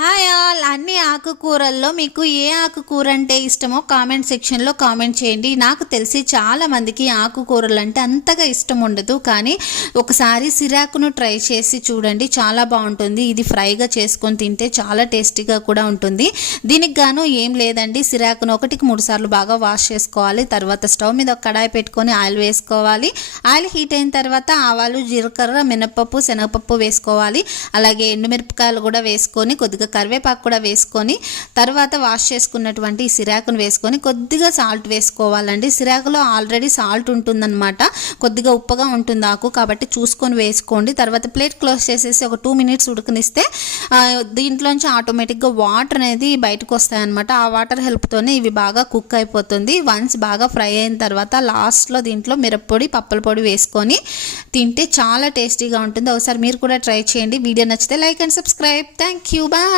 Hi all. అన్ని ఆకుకూరల్లో మీకు ఏ ఆకుకూర అంటే ఇష్టమో కామెంట్ సెక్షన్లో కామెంట్ చేయండి. నాకు తెలిసి చాలా మందికి ఆకుకూరలు అంటే అంతగా ఇష్టం ఉండదు. కానీ ఒకసారి సిరాకును ట్రై చేసి చూడండి. చాలా బాగుంటుంది. ఇది ఫ్రైగా చేసుకొని తింటే చాలా టేస్టీగా కూడా ఉంటుంది. దీనికి గాను ఏం లేదండి. సిరాకును ఒకటికి మూడు సార్లు బాగా వాష్ చేసుకోవాలి. తర్వాత స్టవ్ మీద ఒక కడాయి పెట్టుకొని ఆయిల్ వేసుకోవాలి. ఆయిల్ హీట్ అయిన తర్వాత ఆవాలు జీలకర్ర మినపప్పు శనగపప్పు వేసుకోవాలి. అలాగే ఎండుమిరపకాయలు కూడా వేసుకొని కొద్దిగా కరివేపాకు కూడా వేసుకొని తర్వాత వాష్ చేసుకున్నటువంటి సిరాకును వేసుకొని కొద్దిగా సాల్ట్ వేసుకోవాలండి. సిరాకులో ఆల్రెడీ సాల్ట్ ఉంటుందన్నమాట. కొద్దిగా ఉప్పగా ఉంటుంది ఆకు కాబట్టి చూసుకొని వేసుకోండి. తర్వాత ప్లేట్ క్లోజ్ చేసేసి ఒక టూ మినిట్స్ ఉడకనిస్తే దీంట్లోంచి ఆటోమేటిక్గా వాటర్ అనేది బయటకు వస్తాయన్నమాట. ఆ వాటర్ హెల్ప్తోనే ఇవి బాగా కుక్ అయిపోతుంది. వన్స్ బాగా ఫ్రై అయిన తర్వాత లాస్ట్లో దీంట్లో మిరప్పొడి పప్పల పొడి వేసుకొని తింటే చాలా టేస్టీగా ఉంటుంది. ఒకసారి మీరు కూడా ట్రై చేయండి. వీడియో నచ్చితే like and subscribe thank you bye